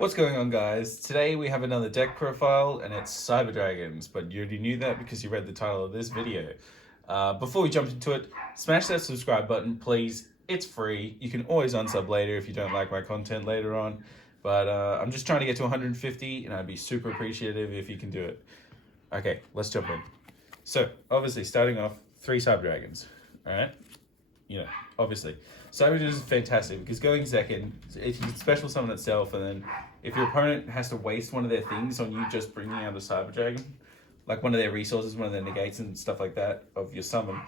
What's going on, guys? Today we have another deck profile and it's Cyber Dragons, but you already knew that because you read the title of this video. Before we jump into it, smash that subscribe button, please. It's free. You can always unsub later if you don't like my content later on, but I'm just trying to get to 150 and I'd be super appreciative if you can do it. Okay, let's jump in. So, obviously, starting off, 3 Cyber Dragons, alright? Obviously. Cyber Dragons is fantastic because going second, it can special summon itself, and then if your opponent has to waste one of their things on you just bringing out a Cyber Dragon, like one of their resources, one of their negates and stuff like that of your summon,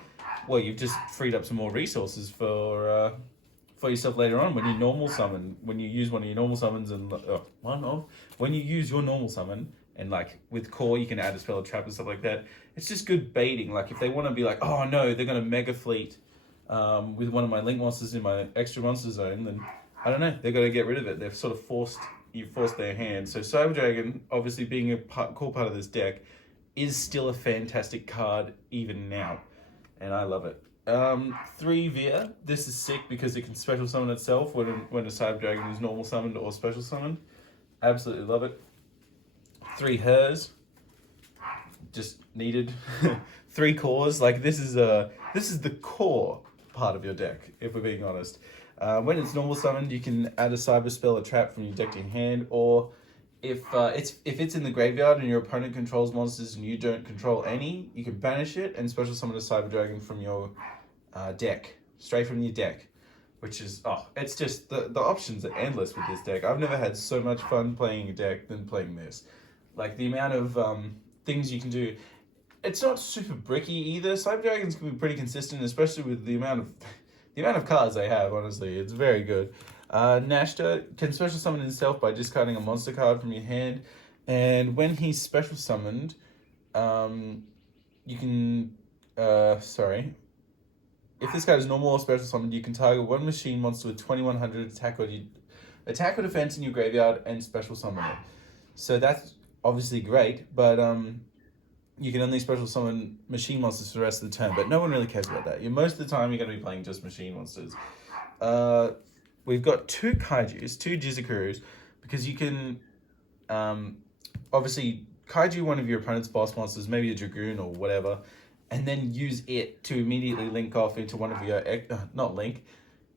well, you've just freed up some more resources for yourself later on when you normal summon, when you use one of your normal summons and when you use your normal summon and like with core you can add a spell or trap and stuff like that. It's just good baiting. Like if they want to be like, oh no, they're gonna mega fleet with one of my link monsters in my extra monster zone, then I don't know, they're gonna get rid of it. They've sort of forced their hand. So Cyber Dragon, obviously being a core part of this deck, is still a fantastic card even now, and I love it. 3 Via. This is sick because it can special summon itself when a Cyber Dragon is normal summoned or special summoned. Absolutely love it. 3 Hers. Just needed. 3 cores. Like this is the core part of your deck, if we're being honest. When it's normal summoned, you can add a cyber spell or trap from your deck to your hand, or if it's in the graveyard and your opponent controls monsters and you don't control any, you can banish it and special summon a Cyber Dragon from your deck, straight from your deck, which is, it's just, the options are endless with this deck. I've never had so much fun playing a deck than playing this. Like, the amount of things you can do. It's not super bricky either. Cyber Dragons can be pretty consistent, especially with the amount of cards they have, honestly. It's very good. Nashta can special summon himself by discarding a monster card from your hand, and when he's special summoned, you can, if this card is normal or special summoned, you can target one machine monster with 2100 attack or defense in your graveyard and special summon it. So that's obviously great, but you can only special summon machine monsters for the rest of the turn, but no one really cares about that. Most of the time, you're going to be playing just machine monsters. We've got 2 Kaijus, 2 Jizukurus, because you can, obviously, Kaiju one of your opponent's boss monsters, maybe a Dragoon or whatever, and then use it to immediately link off into one of your,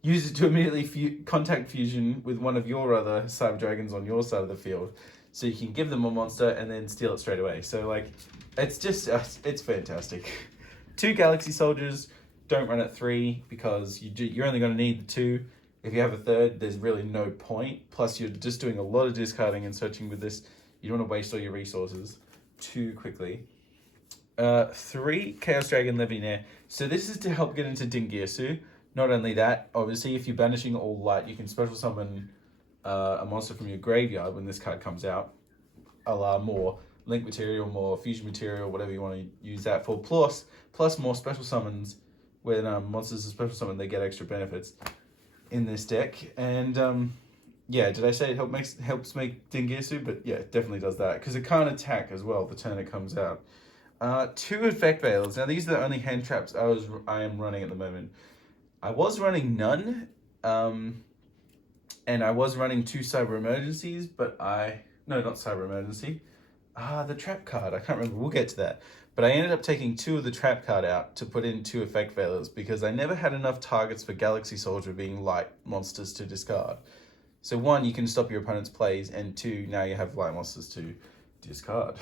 use it to immediately contact fusion with one of your other Cyber Dragons on your side of the field. So you can give them a monster and then steal it straight away. So like, it's just, it's fantastic. 2 Galaxy Soldiers, don't run at 3 because you're only going to need the 2. If you have a third, there's really no point. Plus you're just doing a lot of discarding and searching with this. You don't want to waste all your resources too quickly. 3 Chaos Dragon Legionnaire. So this is to help get into Dingirsu. Not only that, obviously if you're banishing all light, you can special summon a monster from your graveyard when this card comes out, a la more link material, more fusion material, whatever you want to use that for, plus more special summons. When monsters are special summoned, they get extra benefits in this deck. And did I say it helps make Dingirsu? But yeah, it definitely does that because it can't attack as well the turn it comes out. 2 Effect Veils. Now these are the only hand traps I am running at the moment. I was running none, and I was running 2 Cyber Emergencies, but no, not Cyber Emergency. The trap card, I can't remember, we'll get to that. But I ended up taking 2 of the trap card out to put in 2 Effect Veilers because I never had enough targets for Galaxy Soldier being light monsters to discard. So 1, you can stop your opponent's plays, and 2, now you have light monsters to discard.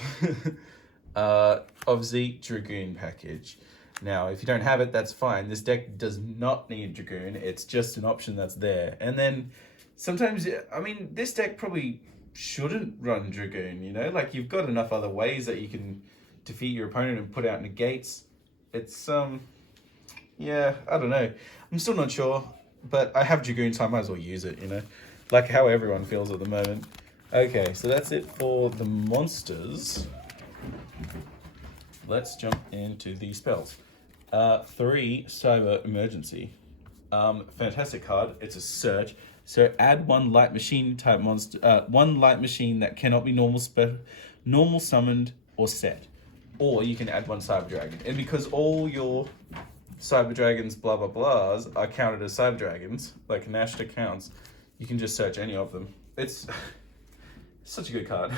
Obviously, Dragoon package. Now, if you don't have it, that's fine. This deck does not need Dragoon. It's just an option that's there. And then sometimes, this deck probably shouldn't run Dragoon, Like, you've got enough other ways that you can defeat your opponent and put out negates. It's, I don't know. I'm still not sure, but I have Dragoon, so I might as well use it, Like how everyone feels at the moment. Okay, so that's it for the monsters. Let's jump into the spells. 3 Cyber Emergency. Fantastic card. It's a search. So add 1 light machine type monster, 1 light machine that cannot be normal summoned or set. Or you can add 1 Cyber Dragon. And because all your Cyber Dragons blah blah blahs are counted as Cyber Dragons, like Nashta counts, you can just search any of them. It's Such a good card.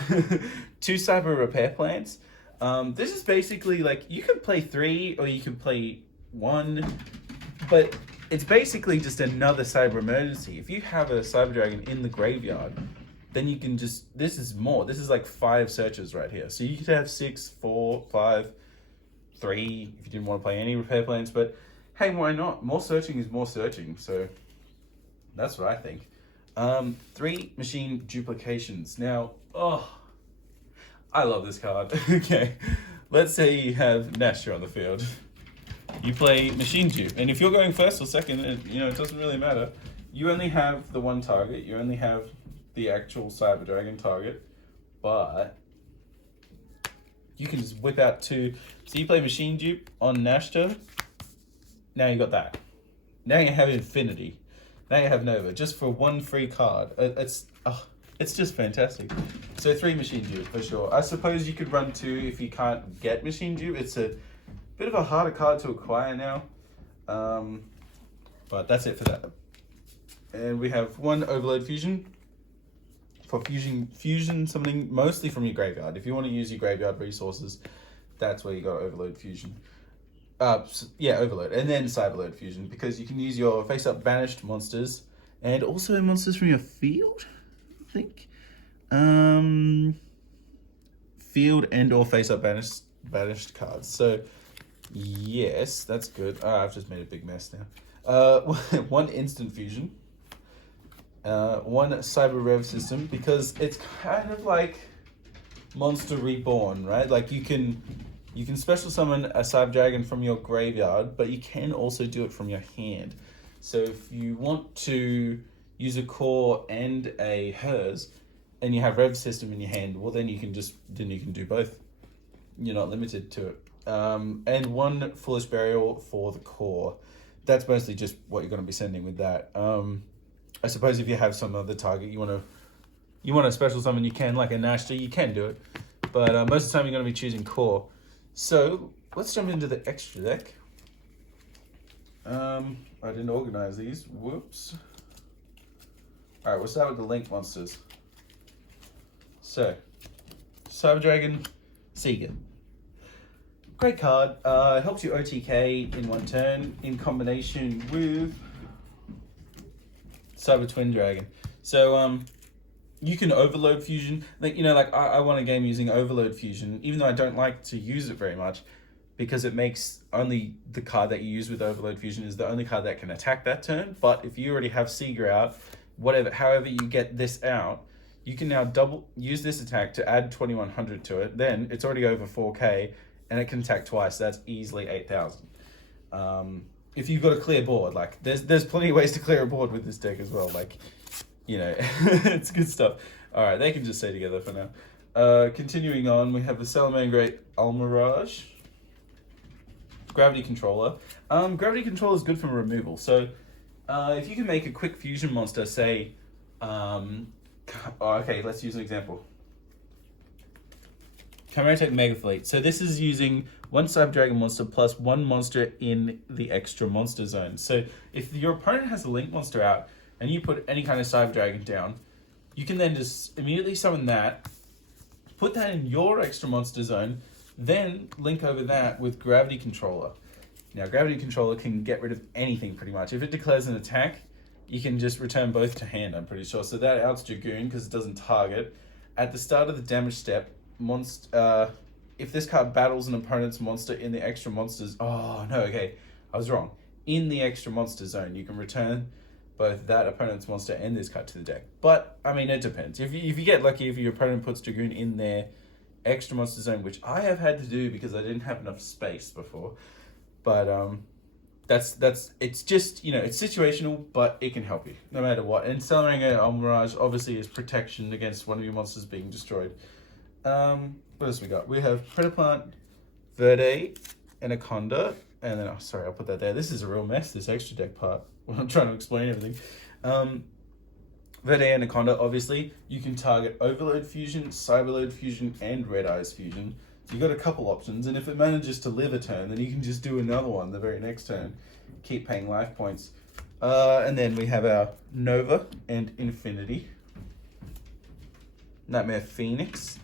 2 cyber repair plans. This is basically like you can play 3 or you can play 1, but it's basically just another cyber emergency. If you have a cyber dragon in the graveyard, then you can just, this is more. This is like 5 searches right here. So you could have 6, 4, 5, 3 if you didn't want to play any repair plans, but hey, why not? More searching is more searching. So that's what I think. 3 machine duplications. Now, I love this card. Okay, let's say you have Nashor on the field. You play machine dupe, and if you're going first or second, it doesn't really matter. You only have the 1 target. You only have the actual cyber dragon target, but you can just whip out 2. So you play machine dupe on Nashor. Now you got that. Now you have infinity. Now you have Nova, just for 1 free card. It's just fantastic. So 3 machine dupe for sure. I suppose you could run 2 if you can't get machine dupe. It's a bit of a harder card to acquire now. But that's it for that. And we have 1 overload fusion. For fusion something mostly from your graveyard. If you want to use your graveyard resources, that's where you got overload fusion. Overload, and then cyberload fusion, because you can use your face-up banished monsters and also monsters from your field, I think. Field and or face-up banished cards. So yes, that's good. I've just made a big mess now. 1 instant fusion. 1 cyber rev system, because it's kind of like Monster Reborn, right? Like you can special summon a cyber dragon from your graveyard, but you can also do it from your hand. So if you want to use a core and a hers, and you have rev system in your hand, well then you can do both. You're not limited to it. And 1 foolish burial for the core. That's mostly just what you're going to be sending with that. I suppose if you have some other target you want to special summon, you can, like a Nashor, you can do it. But most of the time you're going to be choosing core. So let's jump into the extra deck. I didn't organize these. Whoops. All right, we'll start with the link monsters. So, Cyber Dragon, Seeger. Great card. Helps you OTK in 1 turn in combination with Cyber Twin Dragon. So you can overload fusion. I won a game using overload fusion, even though I don't like to use it very much, because it makes only the card that you use with overload fusion is the only card that can attack that turn. But if you already have Seeger out, however you get this out, you can now use this attack to add 2100 to it. Then it's already over 4k, and it can attack twice. That's easily 8000. If you've got a clear board, like there's plenty of ways to clear a board with this deck as well. Like, it's good stuff. All right, they can just stay together for now. Continuing on, we have the Salamangreat Almirage. Gravity Controller. Gravity Controller is good for removal. So if you can make a quick fusion monster, say, okay, let's use an example. Chimera Mega Fleet. So this is using 1 Cyber Dragon monster plus 1 monster in the extra monster zone. So if your opponent has a link monster out and you put any kind of Cyber Dragon down, you can then just immediately summon that, put that in your extra monster zone, then link over that with Gravity Controller. Now, Gravity Controller can get rid of anything pretty much. If it declares an attack, you can just return both to hand, I'm pretty sure. So that outs Dragoon because it doesn't target. At the start of the damage step, if this card battles an opponent's monster in the extra monsters... Oh, no, okay. I was wrong. In the extra monster zone, you can return both that opponent's monster and this card to the deck. But, I mean, it depends. If you get lucky, if your opponent puts Dragoon in their extra monster zone, which I have had to do because I didn't have enough space before. But it's just, it's situational, but it can help you no matter what. And Salamangreat Almirage obviously is protection against one of your monsters being destroyed. What else we got? We have Predaplant, Verde, Anaconda, and then, I'll put that there. This is a real mess, this extra deck part, when I'm trying to explain everything. Verde Anaconda, obviously, you can target Overload Fusion, Cyberload Fusion, and Red Eyes Fusion. So you've got a couple options, and if it manages to live a turn, then you can just do another one the very next turn. Keep paying life points. And then we have our Nova and Infinity. Nightmare Phoenix.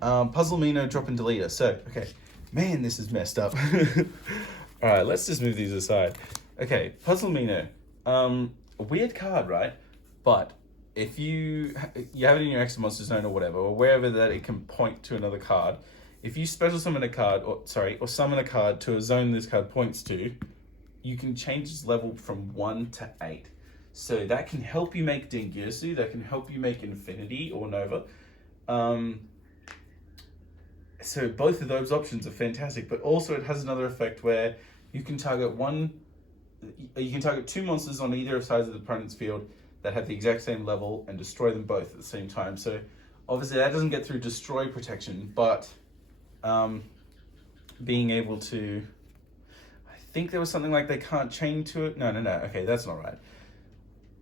Puzzle Mino, drop and deleter. So, okay. Man, this is messed up. Alright, let's just move these aside. Okay, Puzzle Mino. A weird card, right? But if you have it in your extra monster zone or whatever, or wherever that it can point to another card, if you special summon a card, or summon a card to a zone this card points to, you can change its level from 1 to 8. So that can help you make Dingirsu, that can help you make Infinity or Nova. So both of those options are fantastic, but also it has another effect where you can target two monsters on either sides of the opponent's field that have the exact same level and destroy them both at the same time. So obviously that doesn't get through destroy protection, but being able to, I think there was something like they can't chain to it. No, okay, that's not right.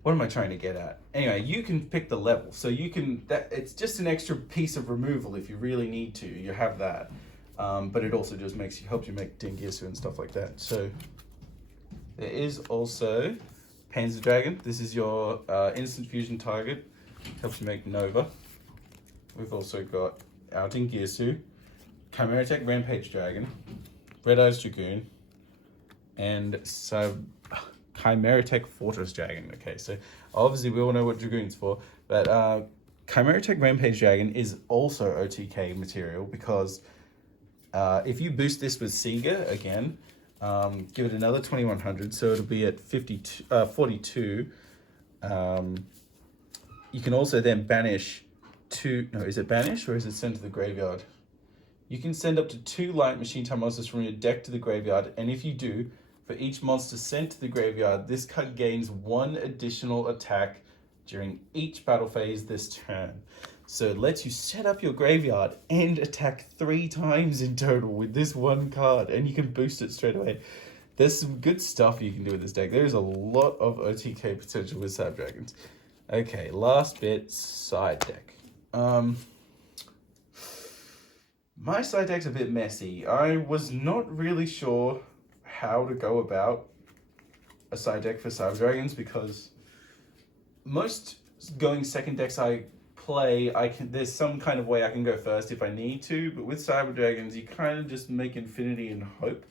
What am I trying to get at? Anyway, you can pick the level. So you can, it's just an extra piece of removal if you really need to. You have that. But it also just helps you make Dingirsu and stuff like that. So there is also Panzer Dragon. This is your instant fusion target. Helps you make Nova. We've also got our Dingirsu, Chimera Tech Rampage Dragon, Red Eyes Dragoon, and Chimera Tech Fortress Dragon. Okay, so obviously we all know what Dragoon's for, but Chimera Tech Rampage Dragon is also OTK material because if you boost this with Sega again, give it another 2100, so it'll be at 42. You can also then banish is it banish or is it send to the graveyard? You can send up to 2 Light Machine type monsters from your deck to the graveyard, and if you do, for each monster sent to the graveyard, this card gains 1 additional attack during each battle phase this turn. So it lets you set up your graveyard and attack 3 times in total with this one card, and you can boost it straight away. There's some good stuff you can do with this deck. There's a lot of OTK potential with Sept Dragons. Okay, last bit, side deck. My side deck's a bit messy. I was not really sure how to go about a side deck for Sept Dragons because most going second decks I play, there's some kind of way I can go first if I need to, but with Sept Dragons you kind of just make Infinity and hope.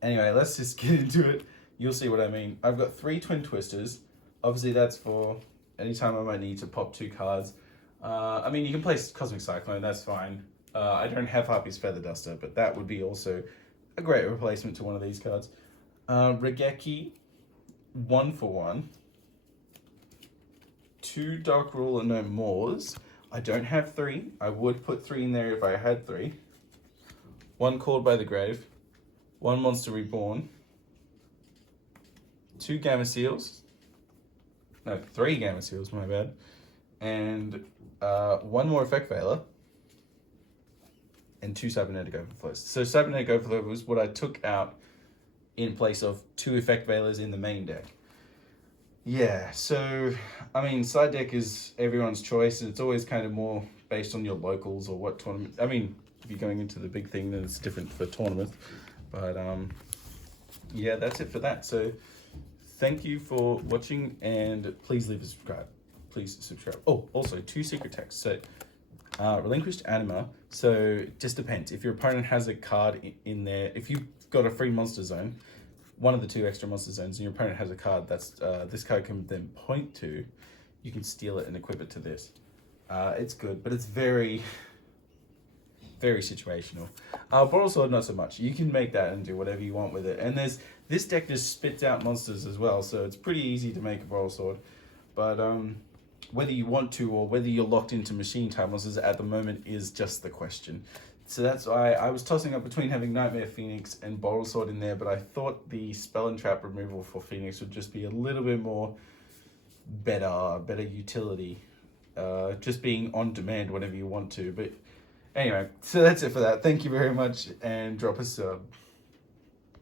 Anyway, let's just get into it. You'll see what I mean. I've got 3 Twin Twisters. Obviously that's for anytime I might need to pop 2 cards. I mean, you can play Cosmic Cyclone, that's fine. I don't have Harpy's Feather Duster, but that would be also a great replacement to one of these cards. Regeki, 1 for 1. 2 Dark Ruler No Mores. I don't have 3. I would put 3 in there if I had 3. 1 Called by the Grave. 1 Monster Reborn. 2 Gamma Seals. No, 3 Gamma Seals, my bad. And 1 more Effect Veiler. And 2 Cybernetic Overflows. So Cybernetic Overflow was what I took out in place of 2 Effect Veilers in the main deck. Yeah, so, I mean, side deck is everyone's choice, and it's always kind of more based on your locals or what tournament. I mean, if you're going into the big thing, then it's different for tournaments. But, yeah, that's it for that. So, thank you for watching, and please leave a subscribe. Please subscribe. Oh, also, 2 secret texts. So, Relinquished Anima. So, it just depends. If your opponent has a card in there, if you've got a free monster zone, one of the 2 extra monster zones, and your opponent has a card that's this card can then point to, you can steal it and equip it to this. It's good, but it's very, very situational. Boral Sword, not so much. You can make that and do whatever you want with it. And this deck just spits out monsters as well, so it's pretty easy to make a Boral Sword. But whether you want to or whether you're locked into machine type monsters at the moment is just the question. So that's why I was tossing up between having Nightmare Phoenix and Boral Sword in there, but I thought the Spell and Trap removal for Phoenix would just be a little bit more better utility. Just being on demand whenever you want to. But anyway, so that's it for that. Thank you very much, and drop a sub.